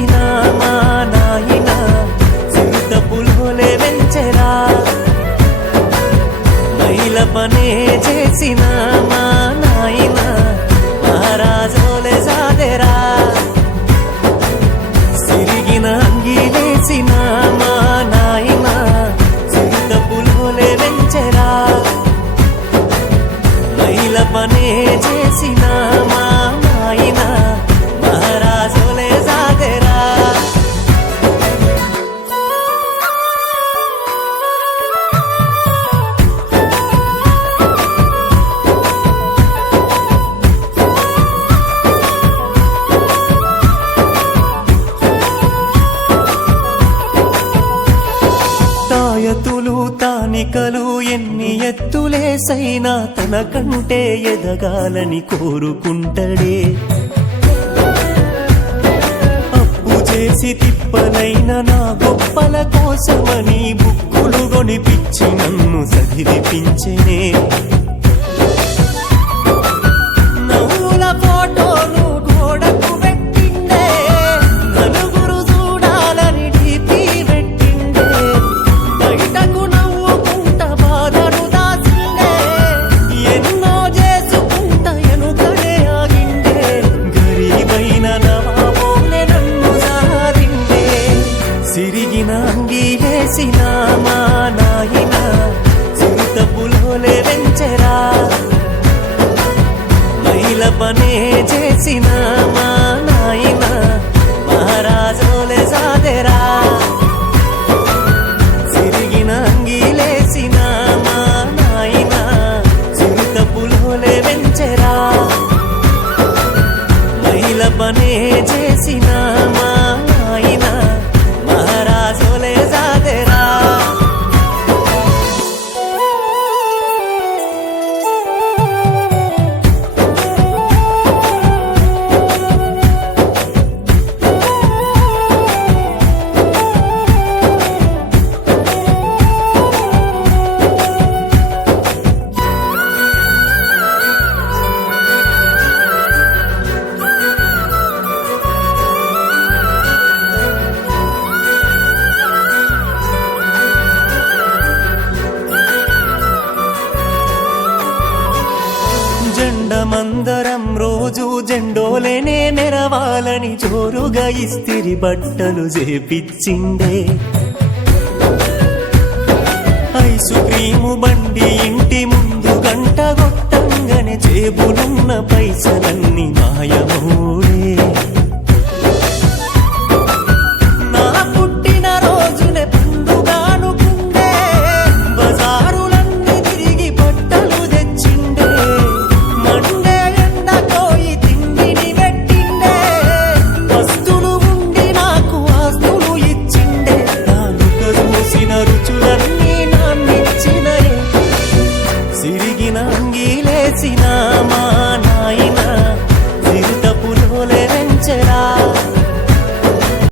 చేసిన మా నాయనా చింత పులోలే వెంచెరా. మైల పనే చేసిన మా నాయన మహారాజోలే సాదెరా. సిరిగిన అంగిలేసిన మా నాయన చింత పులోలే వెంచెరా. మైల పనే చేసిన మా నాయన కోరికలు ఎన్ని ఎత్తులేసైనా తన కంటే ఎదగాలని కోరుకుంటడే. అప్పు చేసి తిప్పలైన నా గొప్పల కోసమని బుక్కులు కొనిపించి నన్ను సదిరిపించనే మైల చేసిన అందరం రోజు జెండోలేనే నెరవాలని జోరుగా ఇస్తిరి బట్టలు చేపిచ్చిండే ఐసు క్రీము బండి ఇంటి ముందు గంట గొట్టంగానే జేబులున్న పైసలన్నీ మాయమూడే না